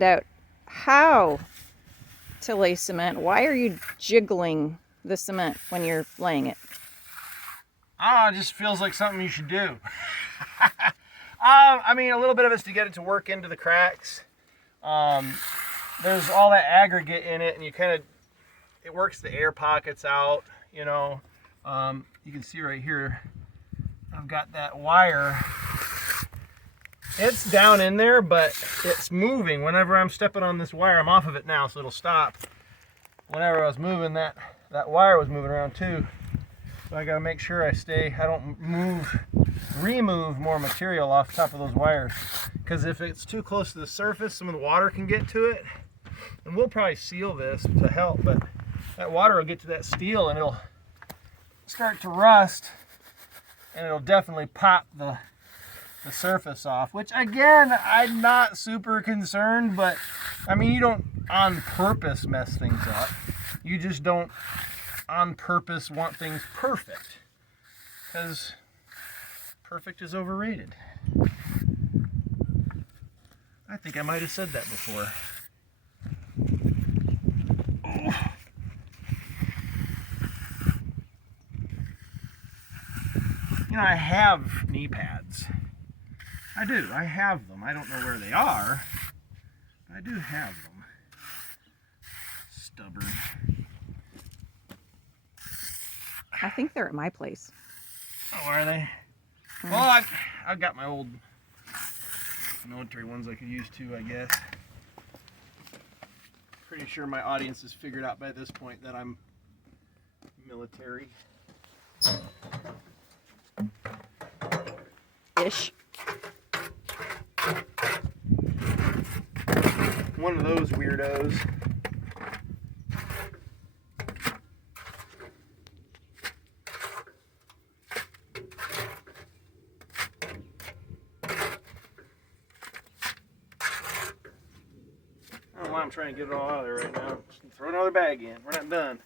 Out how to lay cement. Why are you jiggling the cement when you're laying it? It just feels like something you should do. I mean, a little bit of it's to get it to work into the cracks. There's all that aggregate in it, and it works the air pockets out, you know. You can see right here, I've got that wire. It's down in there, but it's moving. Whenever I'm stepping on this wire, I'm off of it now, so it'll stop. Whenever I was moving, that wire was moving around too. So I gotta make sure I don't remove more material off the top of those wires. Because if it's too close to the surface, some of the water can get to it. And we'll probably seal this to help, but that water will get to that steel and it'll start to rust, and it'll definitely pop the surface off, which again, I'm not super concerned, but I mean, you don't on purpose mess things up. You just don't on purpose want things perfect, because perfect is overrated. I think I might have said that before. You know, I have knee pads. I do. I have them. I don't know where they are, but I do have them. Stubborn. I think they're at my place. Oh, are they? Well, I've got my old military ones I could use too, I guess. Pretty sure my audience has figured out by this point that I'm military. Ish. One of those weirdos. I don't know why I'm trying to get it all out of there right now. Just throw another bag in. We're not done.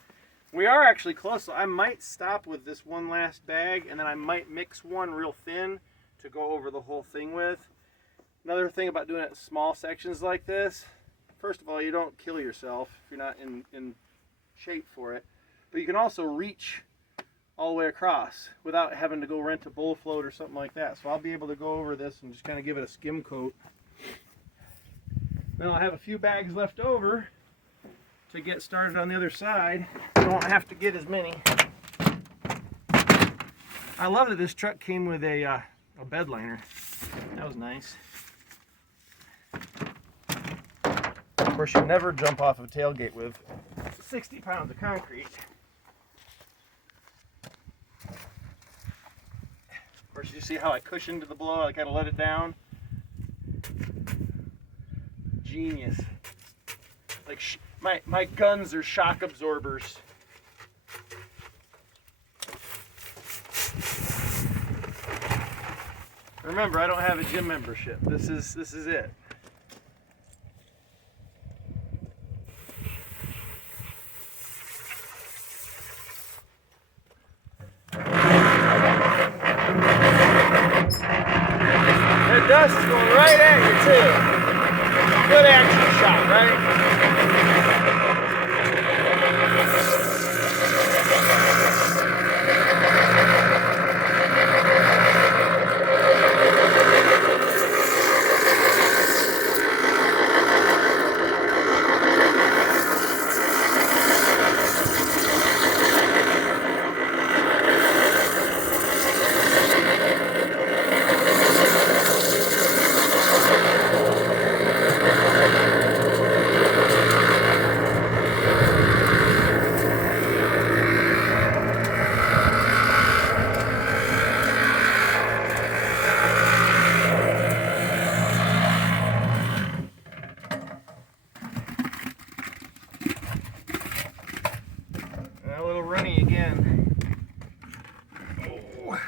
We are actually close, so I might stop with this one last bag, and then I might mix one real thin to go over the whole thing with. Another thing about doing it in small sections like this, first of all, you don't kill yourself if you're not in shape for it, but you can also reach all the way across without having to go rent a bull float or something like that. So I'll be able to go over this and just kind of give it a skim coat. Then I'll have a few bags left over to get started on the other side. You don't have to get as many. I love that this truck came with a bed liner. That was nice. Of course, you never jump off of a tailgate with 60 pounds of concrete. Of course, you see how I cushioned the blow? I kind of let it down. Genius. Like my guns are shock absorbers. Remember, I don't have a gym membership. This is it. The dust is going right at you too. Good action shot, right? A little runny again. Oh.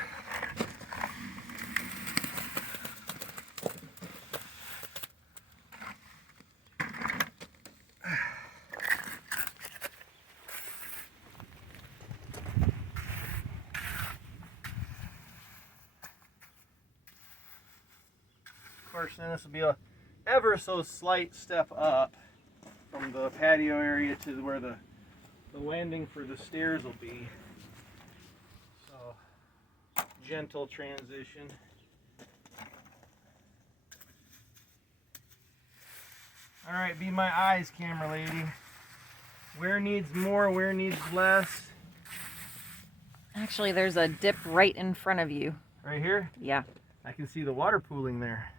Of course, then this will be a ever so slight step up from the patio area to where the landing for the stairs will be. So, gentle transition. All right, be my eyes, camera lady. Where needs more, where needs less? Actually, there's a dip right in front of you. Right here? Yeah. I can see the water pooling there.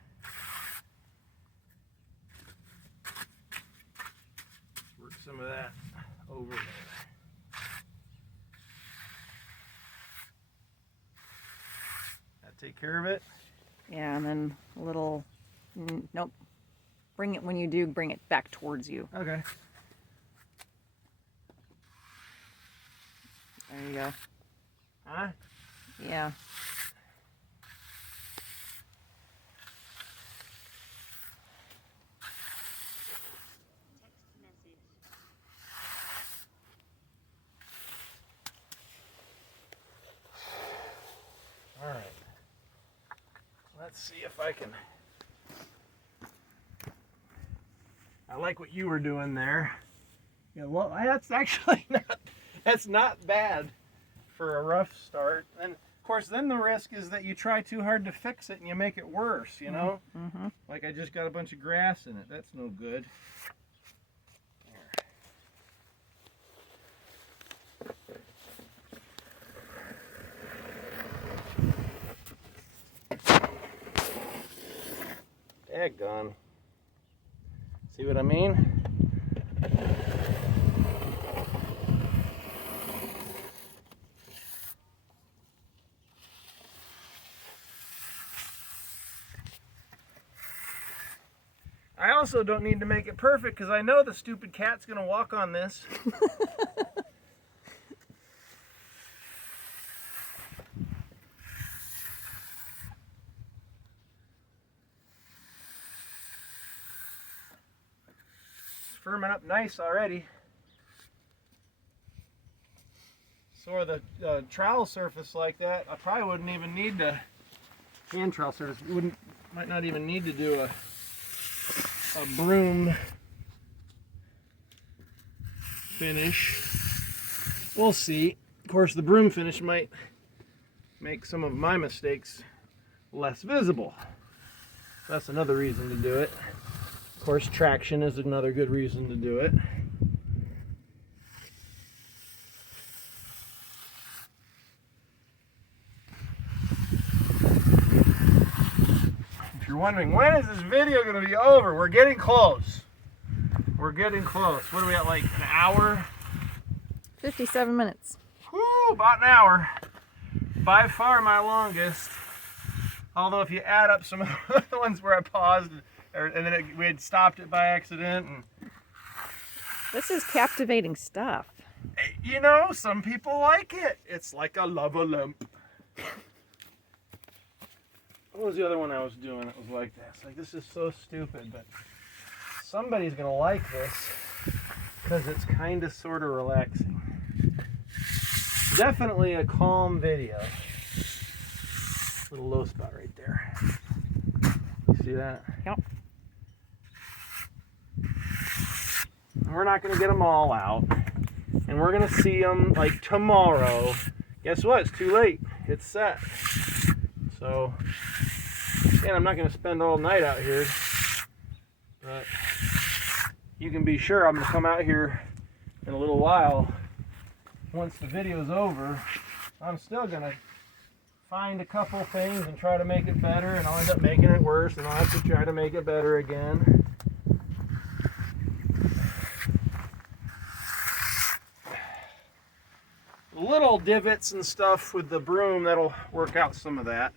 Work some of that over there. That take care of it? Yeah, and then a little, nope. Bring it, when you do, bring it back towards you. Okay. There you go. Huh? Yeah. All right. Let's see if I can. I like what you were doing there. Yeah, well, that's actually not bad for a rough start. And of course, then the risk is that you try too hard to fix it and you make it worse, you know? Mm-hmm. Like I just got a bunch of grass in it. That's no good. Daggone. See what I mean? I also don't need to make it perfect because I know the stupid cat's going to walk on this. It's firming up nice already. So are the trowel surface like that, I probably wouldn't even need to, hand trowel surface, might not even need to do a broom finish. We'll see. Of course, the broom finish might make some of my mistakes less visible. That's another reason to do it. Of course, traction is another good reason to do it. If you're wondering, when is this video going to be over? We're getting close. We're getting close. What are we at, like an hour? 57 minutes. Whew, about an hour. By far my longest. Although if you add up some of the ones where I paused and then we had stopped it by accident. And, This is captivating stuff. you know, some people like it. It's like a lava lamp. What was the other one I was doing that was like this? Like, this is so stupid, but somebody's going to like this because it's kind of sort of relaxing. Definitely a calm video. Little low spot right there. You see that? Yep. We're not going to get them all out. And we're going to see them like tomorrow. Guess what? It's too late. It's set. So, again, I'm not going to spend all night out here. But you can be sure I'm going to come out here in a little while. Once the video's over, I'm still going to find a couple things and try to make it better, and I'll end up making it worse, and I'll have to try to make it better again. Little divots and stuff with the broom, that'll work out some of that.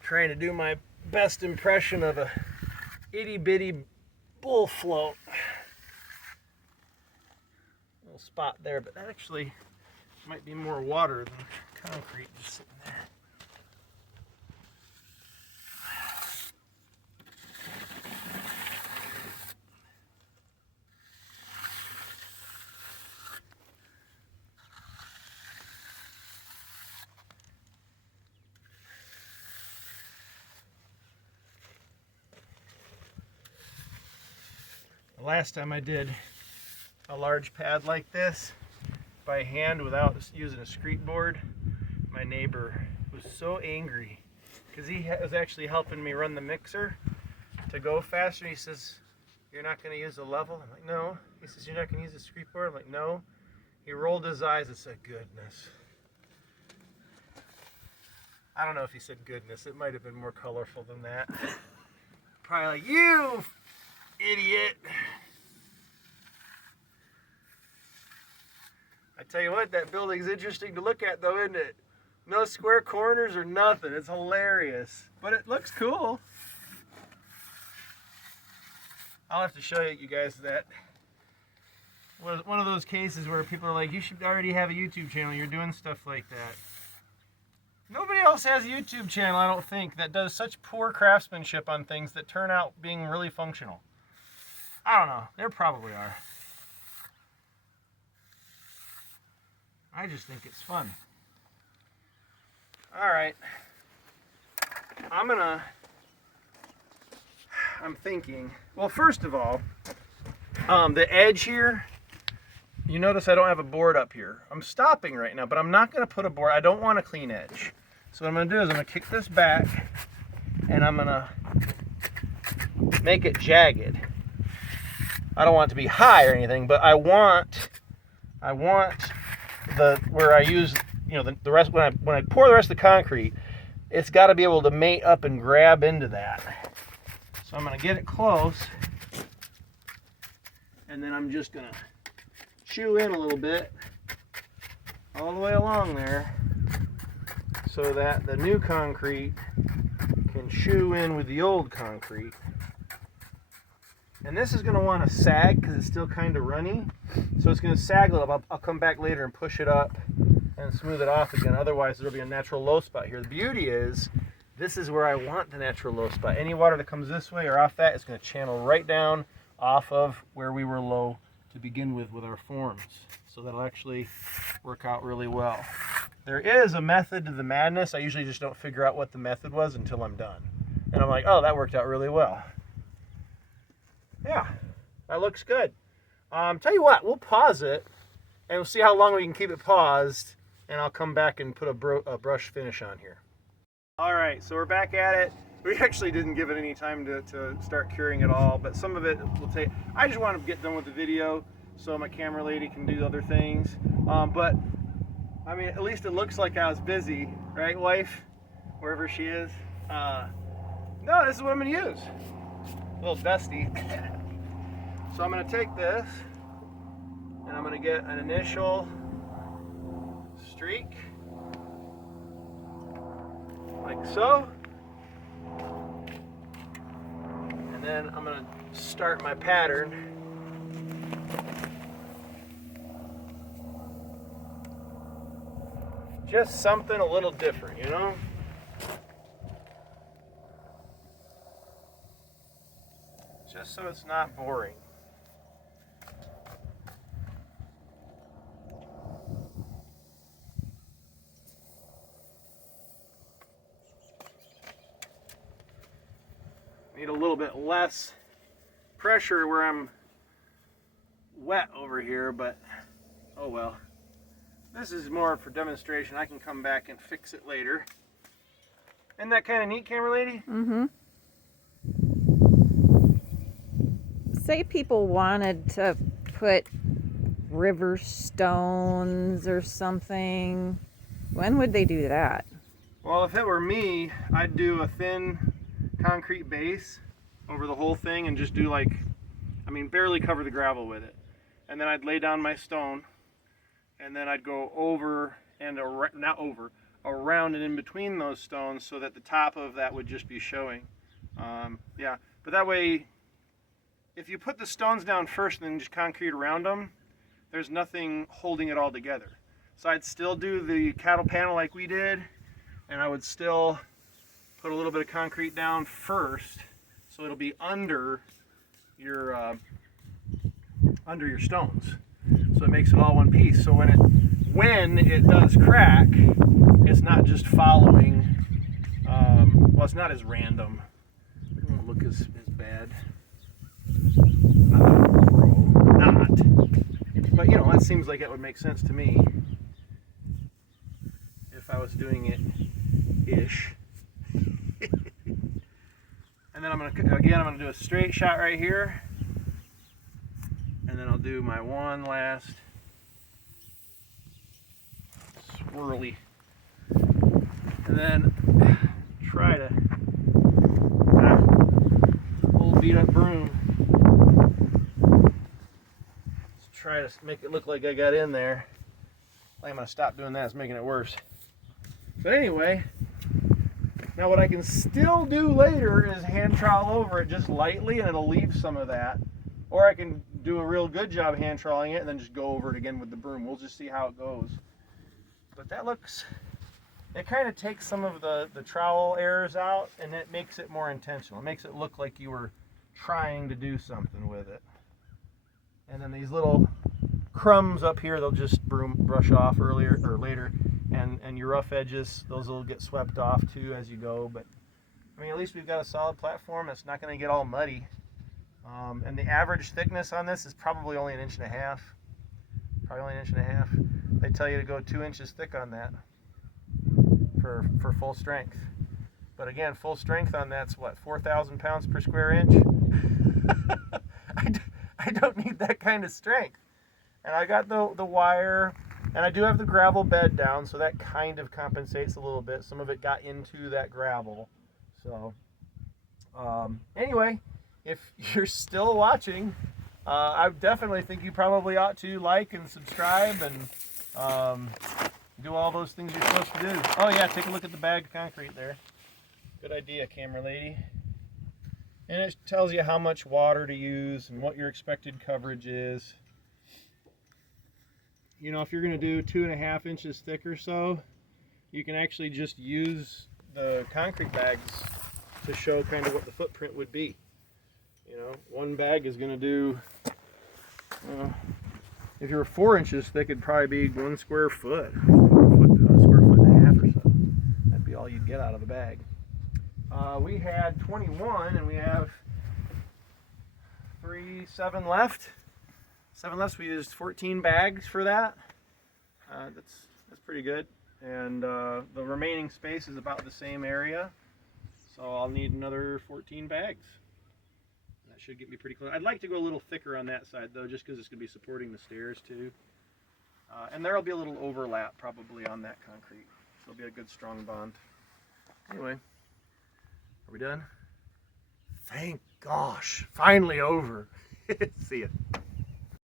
Trying to do my best impression of a itty-bitty bull float. Little spot there, but that actually might be more water than concrete just sitting there. last time I did a large pad like this by hand without using a screed board, my neighbor was so angry because he was actually helping me run the mixer to go faster. He says, "You're not going to use the level?" I'm like, "No." He says, "You're not going to use the screed board?" I'm like, "No." He rolled his eyes and said, "Goodness." I don't know if he said goodness. It might have been more colorful than that. Probably like, "You idiot." I tell you what, that building's interesting to look at though, isn't it? No square corners or nothing. It's hilarious. But it looks cool. I'll have to show you guys that. Was one of those cases where people are like, "You should already have a YouTube channel. You're doing stuff like that." Nobody else has a YouTube channel, I don't think, that does such poor craftsmanship on things that turn out being really functional. I don't know. There probably are. I just think it's fun. All right. I'm thinking, well, first of all, the edge here, you notice I don't have a board up here. I'm stopping right now, but I'm not going to put a board. I don't want a clean edge. So what I'm going to do is I'm going to kick this back and I'm going to make it jagged. I don't want it to be high or anything, but I want where I use, you know, the rest, when I pour the rest of the concrete, it's got to be able to mate up and grab into that. So I'm going to get it close, and then I'm just going to chew in a little bit all the way along there so that the new concrete can chew in with the old concrete. And this is going to want to sag because it's still kind of runny. So it's going to sag a little. I'll come back later and push it up and smooth it off again. Otherwise, there'll be a natural low spot here. The beauty is, this is where I want the natural low spot. Any water that comes this way or off that is going to channel right down off of where we were low to begin with our forms. So that'll actually work out really well. There is a method to the madness. I usually just don't figure out what the method was until I'm done. And I'm like, oh, that worked out really well. Yeah, that looks good. Tell you what, we'll pause it and we'll see how long we can keep it paused, and I'll come back and put a brush finish on here. All right, so we're back at it. We actually didn't give it any time to start curing at all, but some of it will take. I just want to get done with the video so my camera lady can do other things. But I mean, at least it looks like I was busy, right, wife? Wherever she is. No, this is what I'm gonna use. A little dusty. So I'm going to take this and I'm going to get an initial streak like so, and then I'm going to start my pattern. Just something a little different, you know? Just so it's not boring. Need a little bit less pressure where I'm wet over here, but oh well. This is more for demonstration. I can come back and fix it later. Isn't that kind of neat, camera lady? Mm-hmm. Say people wanted to put river stones or something. When would they do that? Well, if it were me, I'd do a thin concrete base over the whole thing and just do like, I mean, barely cover the gravel with it. And then I'd lay down my stone, and then I'd go over and around and in between those stones so that the top of that would just be showing. Yeah, but that way, if you put the stones down first and then just concrete around them, there's nothing holding it all together. So I'd still do the cattle panel like we did, and I would still put a little bit of concrete down first, so it'll be under your stones. So it makes it all one piece. So when it does crack, it's not just following. Well, it's not as random. It won't look as bad. Not. But you know, that seems like it would make sense to me if I was doing it ish. And then I'm gonna do a straight shot right here, and then I'll do my one last swirly, and then try to old beat up broom. Let's try to make it look like I got in there. I'm gonna stop doing that. It's making it worse. But anyway. Now what I can still do later is hand trowel over it just lightly and it'll leave some of that. Or I can do a real good job hand troweling it and then just go over it again with the broom. We'll just see how it goes. But that looks, it kind of takes some of the trowel errors out and it makes it more intentional. It makes it look like you were trying to do something with it. And then these little crumbs up here, they'll just brush off earlier or later. And your rough edges, those will get swept off too as you go. But I mean, at least we've got a solid platform that's not going to get all muddy. And the average thickness on this is probably only 1.5 inches. Probably only 1.5 inches. They tell you to go 2 inches thick on that for full strength. But again, full strength on that's what, 4,000 pounds per square inch? I don't need that kind of strength. And I got the wire. And I do have the gravel bed down, so that kind of compensates a little bit. Some of it got into that gravel. So, anyway, if you're still watching, I definitely think you probably ought to like and subscribe and do all those things you're supposed to do. Oh yeah, take a look at the bag of concrete there. Good idea, camera lady. And it tells you how much water to use and what your expected coverage is. You know, if you're going to do 2.5 inches thick or so, you can actually just use the concrete bags to show kind of what the footprint would be. You know, one bag is going to do, if you were 4 inches thick, it'd probably be 1 square foot, a square foot and a half or so. That'd be all you'd get out of the bag. We had 21 and we have 7 left. 7 left, so we used 14 bags for that. That's pretty good. And the remaining space is about the same area. So I'll need another 14 bags. That should get me pretty close. I'd like to go a little thicker on that side though, just because it's going to be supporting the stairs too. And there'll be a little overlap probably on that concrete. So it'll be a good strong bond. Anyway, are we done? Thank gosh, finally over. See ya.